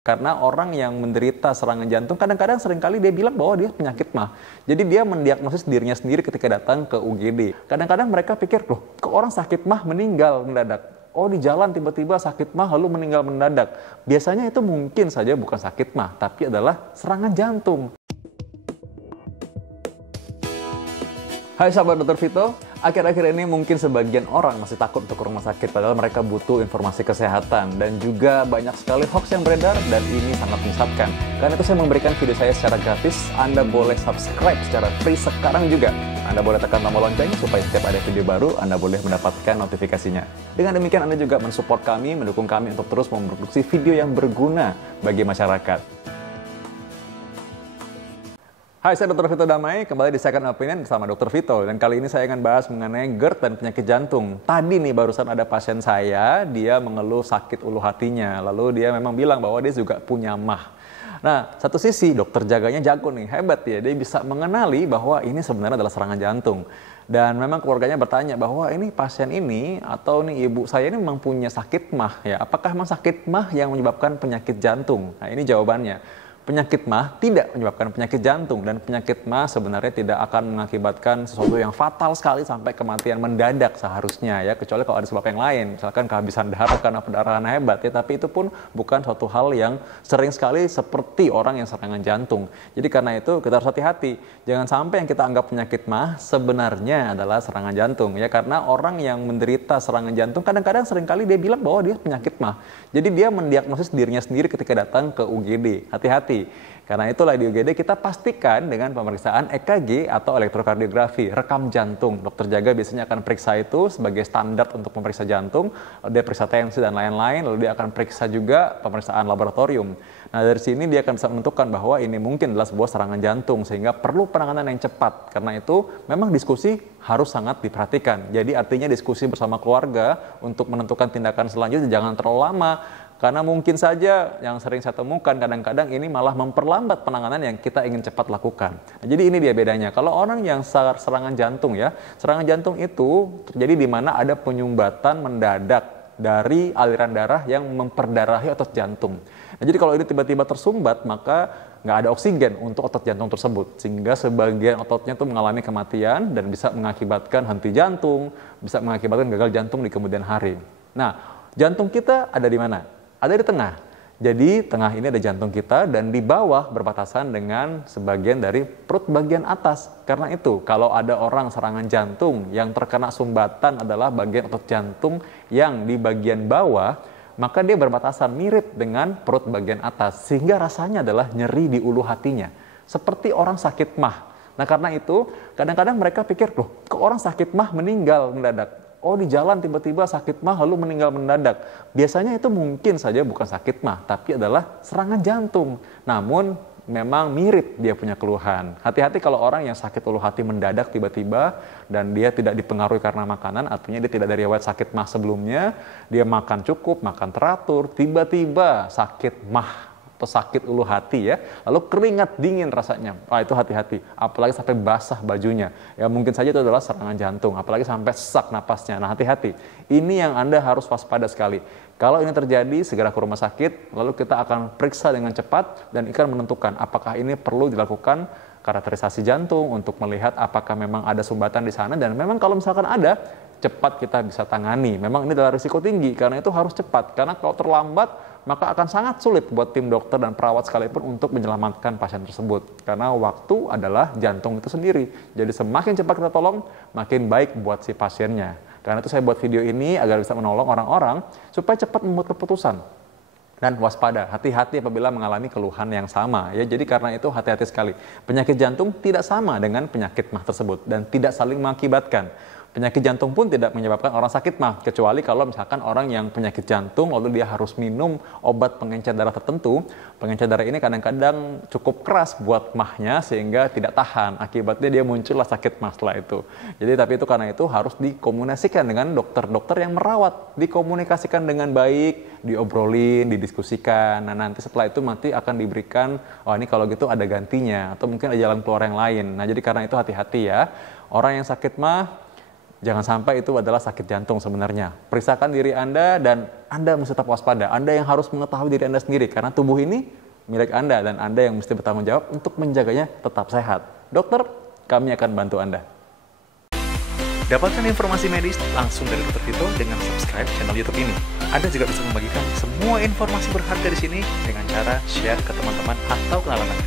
Karena orang yang menderita serangan jantung kadang-kadang seringkali dia bilang bahwa dia penyakit mah. Jadi dia mendiagnosis dirinya sendiri ketika datang ke UGD. Kadang-kadang mereka pikir, loh kok orang sakit mah meninggal mendadak? Oh di jalan tiba-tiba sakit mah lalu meninggal mendadak. Biasanya itu mungkin saja bukan sakit mah, tapi adalah serangan jantung. Hai sahabat Dr. Vito, akhir-akhir ini mungkin sebagian orang masih takut untuk ke rumah sakit padahal mereka butuh informasi kesehatan dan juga banyak sekali hoax yang beredar dan ini sangat menyesatkan. Karena itu saya memberikan video saya secara gratis, Anda boleh subscribe secara free sekarang juga. Anda boleh tekan tombol lonceng supaya setiap ada video baru Anda boleh mendapatkan notifikasinya. Dengan demikian Anda juga mensupport kami, mendukung kami untuk terus memproduksi video yang berguna bagi masyarakat. Hai, saya Dr. Vito Damai, kembali di Second Opinion bersama Dr. Vito. Dan kali ini saya akan bahas mengenai GERD dan penyakit jantung. Tadi nih barusan ada pasien saya, dia mengeluh sakit ulu hatinya. Lalu dia memang bilang bahwa dia juga punya MAH. Nah, satu sisi dokter jaganya jago nih, hebat ya. Dia bisa mengenali bahwa ini sebenarnya adalah serangan jantung. Dan memang keluarganya bertanya bahwa ini pasien ini atau nih ibu saya ini memang punya sakit MAH ya. Apakah memang sakit MAH yang menyebabkan penyakit jantung? Nah, ini jawabannya. Penyakit MAH tidak menyebabkan penyakit jantung dan penyakit MAH sebenarnya tidak akan mengakibatkan sesuatu yang fatal sekali sampai kematian mendadak seharusnya ya, kecuali kalau ada sebab yang lain, misalkan kehabisan darah karena pendarahan hebat ya, tapi itu pun bukan suatu hal yang sering sekali seperti orang yang serangan jantung. Jadi karena itu kita harus hati-hati, jangan sampai yang kita anggap penyakit MAH sebenarnya adalah serangan jantung ya, karena orang yang menderita serangan jantung kadang-kadang seringkali dia bilang bahwa dia penyakit MAH. Jadi dia mendiagnosis dirinya sendiri ketika datang ke UGD. Hati-hati. Karena itulah di UGD kita pastikan dengan pemeriksaan EKG atau elektrokardiografi, rekam jantung. Dokter jaga biasanya akan periksa itu sebagai standar untuk memeriksa jantung. Dia periksa tensi dan lain-lain, lalu dia akan periksa juga pemeriksaan laboratorium. Nah dari sini dia akan bisa menentukan bahwa ini mungkin adalah sebuah serangan jantung sehingga perlu penanganan yang cepat. Karena itu memang diskusi harus sangat diperhatikan. Jadi artinya diskusi bersama keluarga untuk menentukan tindakan selanjutnya jangan terlalu lama. Karena mungkin saja yang sering saya temukan kadang-kadang ini malah memperlambat penanganan yang kita ingin cepat lakukan. Nah, jadi ini dia bedanya. Kalau orang yang serangan jantung ya, serangan jantung itu terjadi di mana ada penyumbatan mendadak dari aliran darah yang memperdarahi otot jantung. Nah, jadi kalau ini tiba-tiba tersumbat maka nggak ada oksigen untuk otot jantung tersebut. Sehingga sebagian ototnya itu mengalami kematian dan bisa mengakibatkan henti jantung, bisa mengakibatkan gagal jantung di kemudian hari. Nah, jantung kita ada di mana? Ada di tengah. Jadi tengah ini ada jantung kita dan di bawah berbatasan dengan sebagian dari perut bagian atas. Karena itu kalau ada orang serangan jantung yang terkena sumbatan adalah bagian otot jantung yang di bagian bawah, maka dia berbatasan mirip dengan perut bagian atas. Sehingga rasanya adalah nyeri di ulu hatinya. Seperti orang sakit MAH. Nah karena itu kadang-kadang mereka pikir, loh kok orang sakit MAH meninggal mendadak? Oh di jalan tiba-tiba sakit MAH lalu meninggal mendadak. Biasanya itu mungkin saja bukan sakit MAH, tapi adalah serangan jantung. Namun memang mirip dia punya keluhan. Hati-hati kalau orang yang sakit ulu hati mendadak tiba-tiba dan dia tidak dipengaruhi karena makanan, artinya dia tidak dari riwayat sakit MAH sebelumnya, dia makan cukup, makan teratur, tiba-tiba sakit MAH atau sakit ulu hati ya, lalu keringat dingin rasanya, itu hati-hati, apalagi sampai basah bajunya, ya mungkin saja itu adalah serangan jantung, apalagi sampai sesak napasnya. Nah hati-hati, ini yang Anda harus waspada sekali. Kalau ini terjadi, segera ke rumah sakit, lalu kita akan periksa dengan cepat dan akan menentukan apakah ini perlu dilakukan karakterisasi jantung untuk melihat apakah memang ada sumbatan di sana, dan memang kalau misalkan ada, cepat kita bisa tangani. Memang ini adalah risiko tinggi, karena itu harus cepat, karena kalau terlambat maka akan sangat sulit buat tim dokter dan perawat sekalipun untuk menyelamatkan pasien tersebut. Karena waktu adalah jantung itu sendiri. Jadi semakin cepat kita tolong, makin baik buat si pasiennya. Karena itu saya buat video ini agar bisa menolong orang-orang supaya cepat membuat keputusan. Dan waspada, hati-hati apabila mengalami keluhan yang sama. Ya, jadi karena itu hati-hati sekali. Penyakit jantung tidak sama dengan penyakit MAH tersebut dan tidak saling mengakibatkan. Penyakit jantung pun tidak menyebabkan orang sakit MAH, kecuali kalau misalkan orang yang penyakit jantung lalu dia harus minum obat pengencer darah tertentu. Pengencer darah ini kadang-kadang cukup keras buat MAH-nya sehingga tidak tahan. Akibatnya dia muncullah sakit MAH setelah itu. Jadi tapi itu karena itu harus dikomunikasikan dengan dokter-dokter yang merawat, dikomunikasikan dengan baik, diobrolin, didiskusikan. Nah nanti setelah itu nanti akan diberikan, oh ini kalau gitu ada gantinya atau mungkin ada jalan keluar yang lain. Nah jadi karena itu hati-hati ya. Orang yang sakit MAH Jangan sampai itu adalah sakit jantung sebenarnya. Periksakan diri Anda dan Anda mesti tetap waspada. Anda yang harus mengetahui diri Anda sendiri karena tubuh ini milik Anda dan Anda yang mesti bertanggung jawab untuk menjaganya tetap sehat. Dokter, kami akan bantu Anda. Dapatkan informasi medis langsung dari Dr. Vito dengan subscribe channel YouTube ini. Anda juga bisa membagikan semua informasi berharga di sini dengan cara share ke teman-teman atau kenalan Anda.